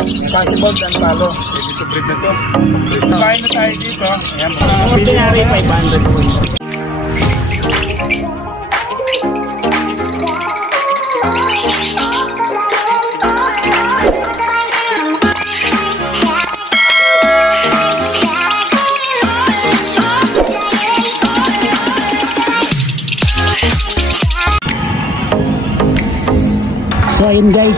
Possible dan palo. Ready to breed na to. Bahay na tayo dito. Ayan. Ordinary 500 po ito. So ayun guys,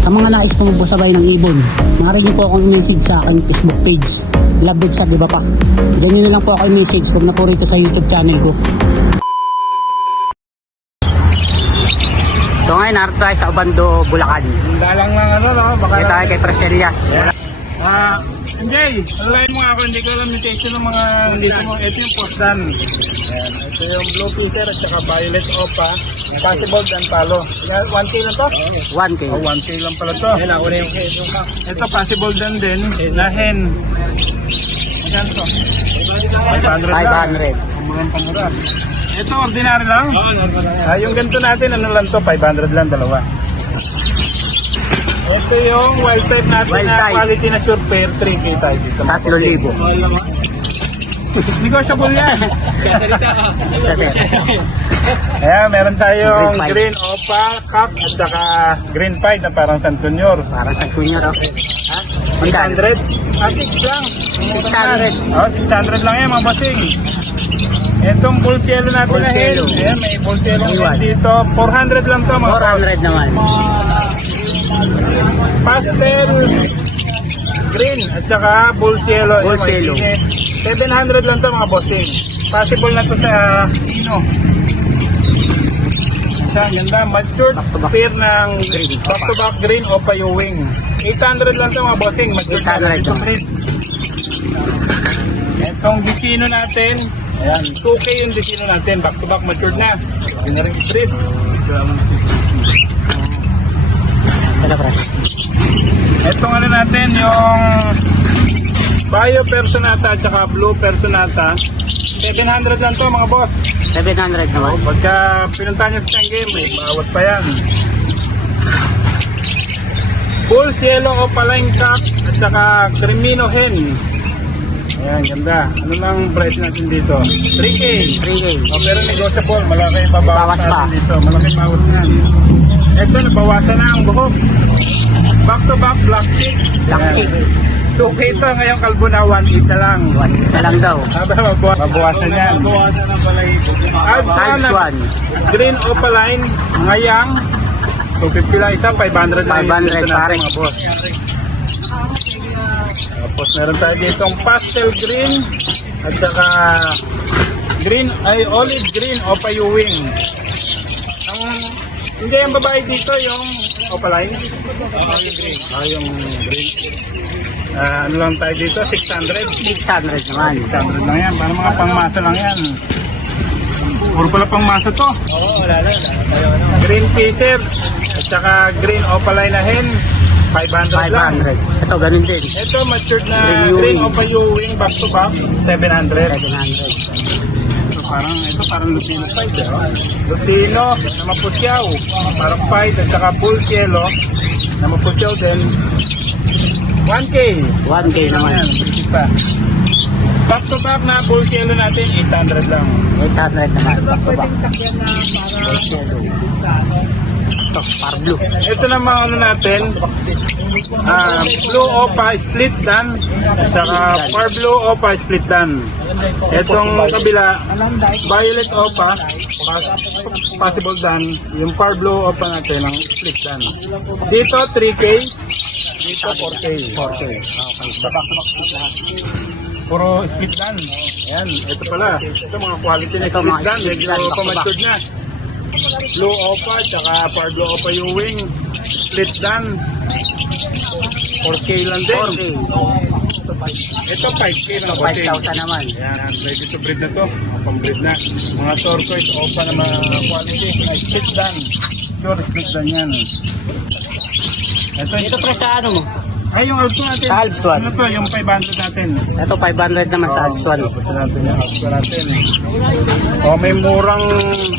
sa mga nais pong magbusabay ng ibon, maaari niyo po akong message sa aking Facebook page, Love Dogs at iba pa. Diyan niyo na lang po ako message kung na po rito sa YouTube channel ko. So ngayon narito tayo sa Obando, Bulacan. Dalang lang ano no? Baka Dito tayo kay Preselias. Enjoy! Alay mo ako, hindi ko alam yung texture ng mga dito mo. Ito yung postdan. Ayan. Ito yung blue peter at saka violet opa. Possible dan palo. 1K lang to? 1K. Oh, 1K lang pala to. Ayan, ako na yung ito possible dan din. Na hen. Magkano to? 500 lang. 500. Murang pamura. Ito ordinary lang? Yung ganito natin, ano lang to? 500 lang, dalawa. Ito yung wild type natin Wild na type. quality na sure pair 3K tayo dito. 3,000. Negotiable yan. Kasi Ayan, meron tayong Green pied. green opa, cup, at saka green pied na parang San Junior. para sa junior okay. Ha? 600? Ah, 6 lang. 600. Oh, 600 lang yan mga bossing. Itong bull yellow natin Bull na hen. yellow. Ayan, may bull yellow Iwan. dito. 400 lang to mga boss. 400 naman. Pastel green at saka bull yellow. Bull Ayan, yellow. 700 lang to mga bossing. Possible na to sa Ino. Ang ganda, matured pair ng back-to-back green o payuwing. 800 lang ito mga bossing. Matured 800 ito breed. Itong disino natin, ayan, 2K yung disino natin. Back-to-back matured na. Yun na rin breed. Itong ano natin, yung Bio Personata at saka Blue Personata. 700 lang to mga boss. 700 naman. Pagka pinunta nyo sa game, may bawat pa yan. Full yellow opaline cup at saka Cremino hen. Ayan, ganda. Ano lang price natin dito? 3K. 3K. Pero negotiable. Malaki yung babawas Bawas pa. natin dito. Malaki yung bawas na. Ito, nabawasan na ang buhok. Back to back, black chick. Black chick. 2K ito. Ngayong kalbo na 1.8 na lang. 1 na lang daw. Sabi, mabawasan yan. Mabawasan na pala yung Times 1. green opaline, ngayang 250 lang isa, 500 lang 500 pares. mga boss. Tapos meron tayo ditong pastel green at saka green ay olive green opayuwing. Ang hindi yung babae dito yung opaline. Yung green. Ano lang tayo dito? 600. 600 naman. 600 lang yan. Para mga pangmasa lang yan. Puro pala pangmasa to. Green Peter at saka green opaline na hen. 500 lang. 500. Ito ganun din. Ito matured na Green green Ewing. opayuwing back to back. 700. 700. Ito parang Lutino side. Lutino na mapusyaw. Parang fight at saka bull yellow na mapusyaw din. 1K. 1K naman. Ayan, pa. Back to back na bull yellow natin 800 lang. 800 naman. Back to back. Ito, par blue. Ito naman ano natin, blue opa split dan, saka par blue opa split dan. Itong kabila, violet opa, possible dan, yung par blue opa natin ang split dan. Dito 3K, dito 4K. 4K. Puro split dan. Ayan, ito pala. Ito mga quality na Ito, split mga dan, split medyo dan, back to back. pamatured na. Blue opa, tsaka par blue opa yung wing. Split dan. 4K lang din. 4K. Ito 5K na bossing. 5,000 naman. Yan, ready to breed na to. Mga pang-breed na. Mga turquoise opa na mga quality. Mga split dan. Sure, split dan yan. Ito Dito pre sa ano mo? Ay, yung Alps natin. Sa Alps 1. Ano to, yung 500 natin. Ito 500 naman sa Alps 1. Tapos natin yung Alps natin. May murang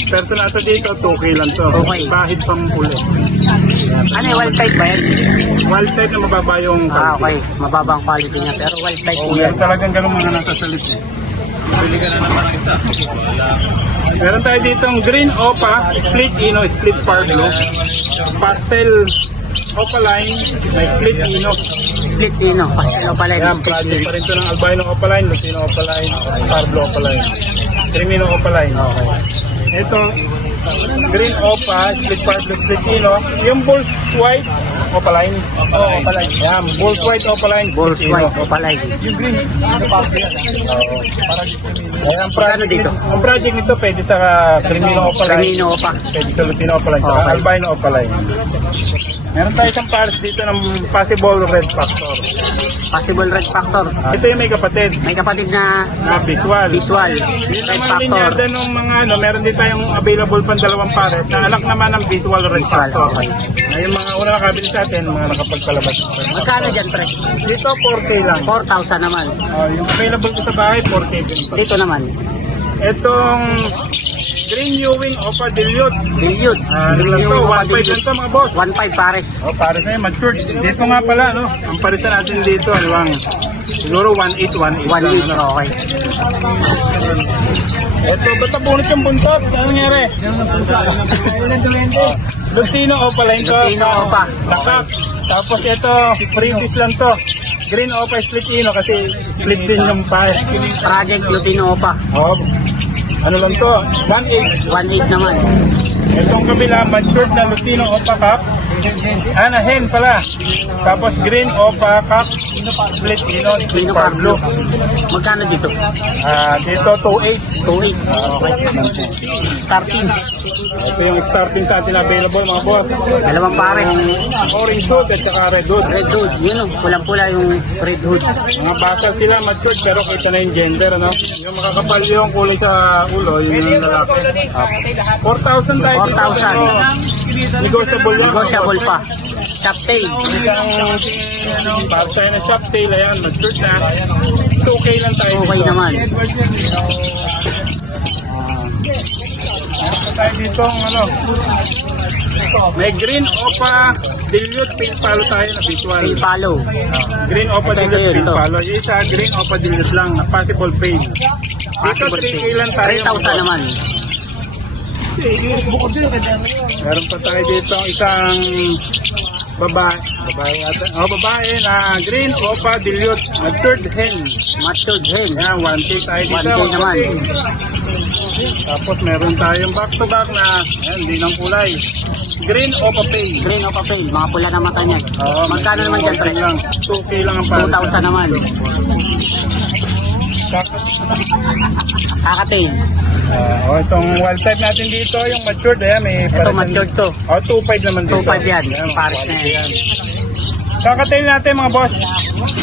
perto natin dito, 2K lang to. Okay. Bahid pang puli. Ano yung wild type ba yan? Wild type na mababa yung quality. Okay. Mababang quality niya. Pero wild type po yan. Talagang ganun mga nasa salit eh. Bili ka na naman ng isa. Meron tayo ditong green opa, split ino, split parblue, pastel opaline, may split ino. Split ino. Pastel opaline. Ayan, project pa rin ito ng albino opaline, lutino opaline, parblue opaline, crimino opaline. Okay. Ito, green opa, split parblue, split ino. Yung bulls white opaline. Opaline. Ayan, bulls white opaline, Bulls split ino. white opaline. Ayan, Ano dito? Ang project nito pwede sa crimino opaline. Crimino opa. Pwede sa lutino opaline, saka Okay. albino opaline. Meron tayo isang pares dito ng possible red factor. Possible red factor. Ito yung may kapatid May kapatid na na visual. visual. Yun Red naman factor. linyada nung mga meron din tayong available pang dalawang pares na anak naman ng visual red Visual, factor. okay. Na yung mga una nakabili sa atin, mga nakapagpalabas. Magkano dyan, pre? Dito 4K lang. 4,000 naman. Yung available ko sa bahay, 4K din pa. Dito naman. Itong green Ewing Opa Dilute. Dilute. Ano lang to, 1.5 lang to mga boss. 1.5 pares. Pares na yun, matured. Dito nga pala, no? Ang parisan natin dito, ano lang, siguro 1.8, 1.8 1 lang, week. ano? Okay. Ito, ba't nabunot yung buntot? Ano nangyari? Lutino Opaline to. Lutino Opa. Lakak. Tapos ito, freebies lang to. Green Opa split ino kasi split din yung pares. Project Lutino Opa. Oh, ano lang to? 1.8. 1.8 naman. Itong kabila, matured na Lutino Opa Cup. Na hen pala. Tapos green Opa Cup, split ino, split Lutino par blue. Magkano dito? Dito 2.8. 2.8. Starting. Ito yung starting sa atin available mga boss. Dalawang pares. Orange hood at saka red hood. Red hood. Yun o. Pulang-pula yung red hood. Mga basal sila matured pero kita na yung gender, ano? Yung makakapal yung kulay sa ulo, yun yung lalaki. 4,000 tayo dito. 4,000. pero Negotiable lang. Negotiable pa. Shop tail. Isang para sa'yo na shop tail, ayan, matured na. 2K lang tayo Okay dito. naman. Meron tayo dito ano, may green opa dilute pink palo tayo na visual. Pay palo. Green opa Ito dilute yun, pink ito. palo. Yung isa green opa dilute lang na possible paid. Dito Possible 3K pay. lang tayo. 3,000 naman. Meron pa tayo dito isang babae. Babae na green opa dilute na third hen. Matured hen. Yan, 1K tayo dito. 1K naman. Tapos meron tayong back to back na ayan, hindi ng kulay. Green opa pay. Green o papel. Mga pula na mata niyan. Magkano naman dyan, pre? 2K lang ang pala. 2,000 naman. Kakatail. Itong wild type natin dito, yung matured, ayan, may Ito matured to. 2.5 naman dito. 2.5 yan. Ayan, Pares na yan. Kakatail natin mga boss.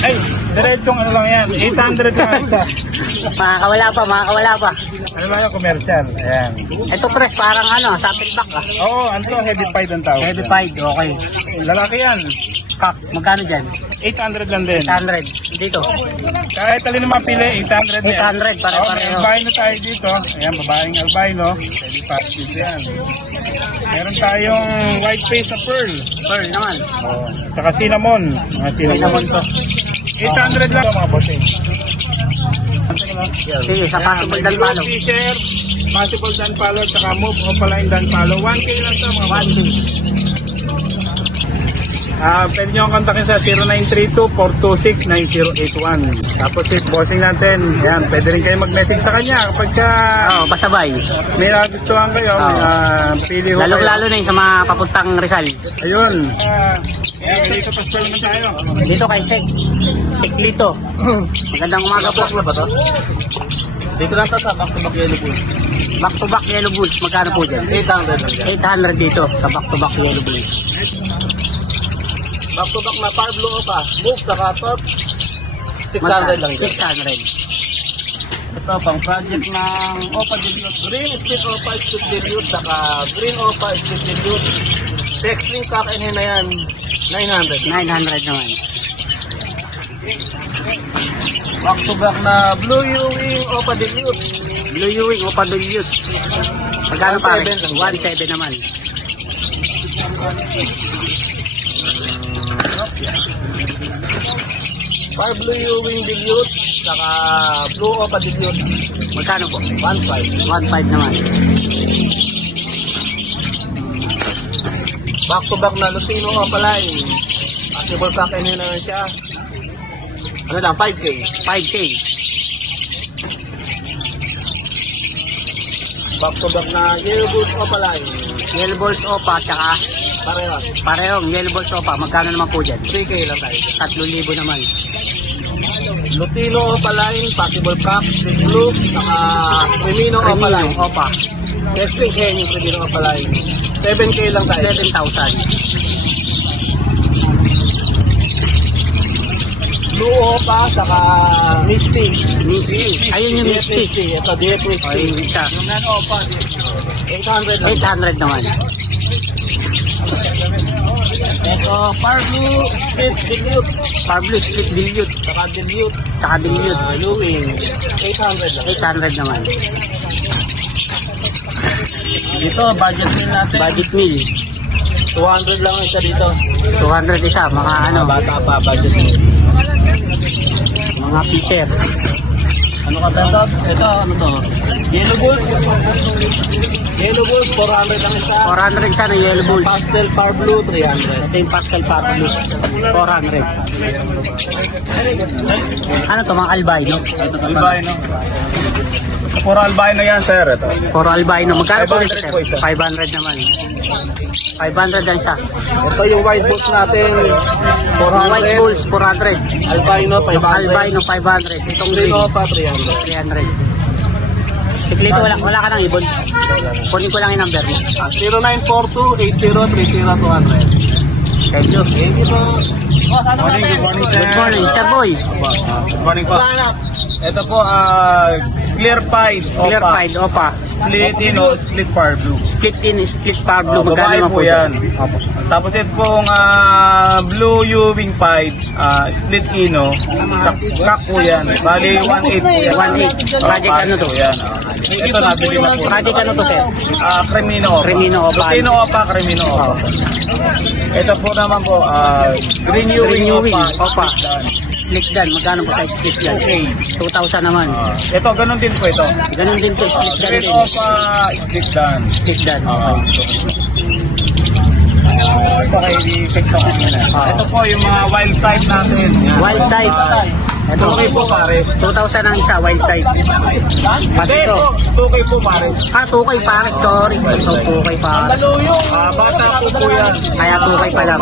Ay, diretsong ano lang yan. 800 lang isa. Makakawala pa. Ano lang yung commercial. Ayan. Ito press, parang ano, saddleback ah. Oo, ano to, heavy fight ang tawag. Heavy fight, okay. Lalaki yan. Kak, magkano dyan? 800 lang din. 800. Dito. Kahit alin naman pili, 800 na yan. 800, pare-pareho. Albino tayo dito. Ayan, babaeng albino. Heavy fight dito yan. Meron tayong white face na pearl. Pearl naman. Saka cinnamon. Mga cinnamon to. 800 lang mga bossing. Sige, sa possible dan palo. T-shirt, possible dan palo, saka move opaline dan palo. 1K lang to mga bossing. Pwede nyo akong kontakin sa 0932-426-9081. Tapos si bossing natin, ayan, pwede rin kayo mag-message sa kanya kapag ka Oo, pasabay. may nagustuhan kayo, pili ho kayo. Lalo-lalo na yung sa mga papuntang Rizal. Ayun. Dito pastel naman tayo. Dito kay Sek. Sek Lito. Magandang umaga po. Dito lang sa back-to-back yellow bull. Back to back Yellow Bulls. Magkano po dyan? 800 lang. 800 dito sa back to back Yellow Bulls. Back-to-back na Pablo pa. Move sa top. 600 lang ito. 600. Ito pang project ng Opa Dilute. Green Split Opa Split Dilute. Saka Green Opa Split Dilute. Texting sa akin na yan. 900. 900 naman. Back to back na Blue Ewing Opa Dilute. Blue Ewing o Padulute. Magkano pare? 1.7. 1.7 naman. Par Blue Ewing Dilute, saka Blue Opa Dilute. Magkano po? 1.5. 1.5 naman. Back to back na Lutino Opa Line. Possible pack na naman siya. Ano lang, 5K. 5K. Back to back na Yellow Bulls Opa Line. Yellow Balls Opa, tsaka Pareho. parehong Yellow Balls Opa. Magkano naman po dyan? 3K lang tayo. 3,000 naman. Lutino Opa Line, Possible Pack, Big Blue, saka Remino Opa Premium Line. Opa. Testing kayo yung Remino Opa Line. 7K lang tayo. 7,000. Blue Opa, saka Misty. Ayun yung Misty. Ito, Diet Misty. Ayun yung isa. Yung nan Opa, 800 lang. 800 naman. Ito, Par Blue, Split Dilute, Pablo Split Dilute. saka Dilute, Tsaka Dilute. Ewing. 800 lang. 800 naman. Dito, budget din natin. Budget meal. 200 lang isa dito. 200 isa. Mga ano, Bata pa, budget din. mga fisher. Ano ka ba ito? Ito, ano to? Yellow Bulls. Yellow Bulls, 400 lang isa. 400 isa na Yellow Bulls. Pastel Par Blue, 300. Ito yung Pascal Pablo. 400. Ano to, mga albino? Albino. Puro albino yan, sir. Ito. Puro albino. Magkano po 500 ito, po isa. sir? 500 naman. 500 lang siya. Ito yung white bulls natin. Yung white 400. bulls, 400. Albino, 500. Albino, 500. Itong green, Green Opa, 300. 300. Siklito, wala ka ng ibon. Kunin ko lang yung number mo. 0942-8030-200. Thank you. Thank you po. Good morning, sir boy. Good morning po. Ito po, Clear Pied Opa. Clear Pied Opa. Split in o split par blue. Split in, split Pablo. Babae Magkano naman po po yan. Opo. Tapos ito pong Blue Ewing Pied, split ino. Kak po yan. Bali, 1.8 po yan. 1.8. Project ano to? Yan. Ito nabili na po. Project ano to, sir? Cremino Opa. Cremino Opa. Lutino Opa, Cremino Opa. Ito po naman po, Green Green Ewing Ewing Opa. Opa. Split dan. Magkano po tayo split dan? Okay. 2,000 naman. Ito, ganun din po ito. Ganun din to, split dan Green din. Opa, split dan. Split dan. Ito kay check to kanina. Ito po yung mga wild type natin. Yan. Wild type. Ito, Okay po pares. 2,000 ang isa, wild type. Pati Hindi ito. po, 2K po pares. 2K pares, sorry. So, 2K pares. Bata po po yan. Kaya 2K pa lang.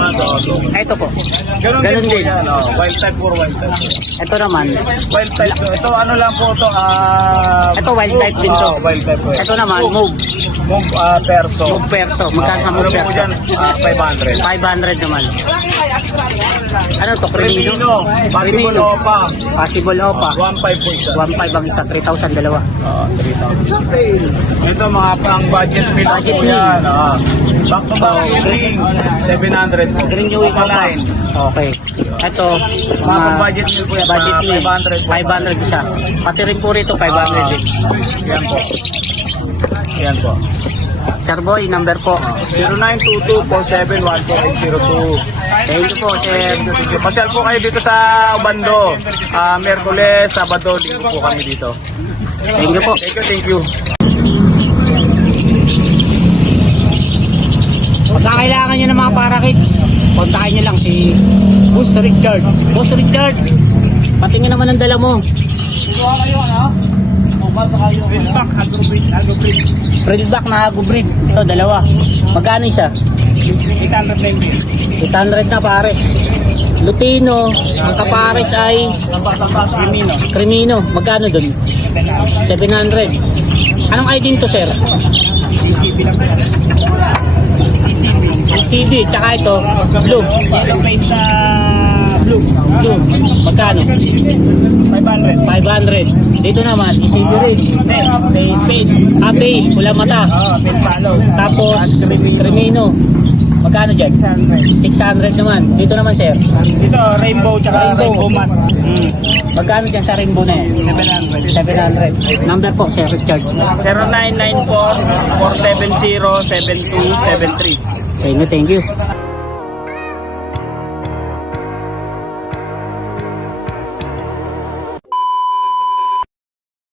Ito po. Ganun Ganun din po din. yan. Wild type, puro wild type. Ito naman. Wild type. Ito ano lang po ito. Ito wild type din to. Wild type po yan. Ito naman, move. Move perso. Move perso. Magkano sa Ano move po perso? dyan? 500. 500 naman. Ano to? Cremino. Possible Opa. Possible Opa. 1.5 po isa. 1.5 ang isa. 3,000 dalawa. 3,000. Ito mga pang budget meal Budget po meal. yan. Back to back green. 700 po. Green Ewing Opa. Line. Okay. Ito, Mga pang budget meal po yan. budget Mga meal. 500 po. 500 isa. Pati rin po rito, 500 din. Yan po. Yan po. Sir Boy, number po. 0922-4714-802. Thank you po, sir. Pasyal po kayo dito sa Ubando. Merkules, Sabado, Linggo po kami dito. Thank you po. Thank you. Pagka kailangan nyo ng mga para-kids, kontakin nyo lang si Boss Richard. Boss Richard, pati nyo naman ang dala mo. Frillback na Hago Breed. Ito, dalawa. Magkano isa? 800 na pares. Lutino, ang kapares ay Cremino. Magkano dun? 700. Anong ID to, sir? ECB, tsaka ito, blue. Blue. Magkano? 500. Dito naman, ECB rin. Pay. Pay. Pula mata. Tapos, Cremino. Magkano dyan? 600 naman. Dito naman, sir. Dito, rainbow tsaka rainbow mat. Magkano dyan sa rainbow na yan? 700. Number po, sir, Richard. 0994-470-7273. Thank you.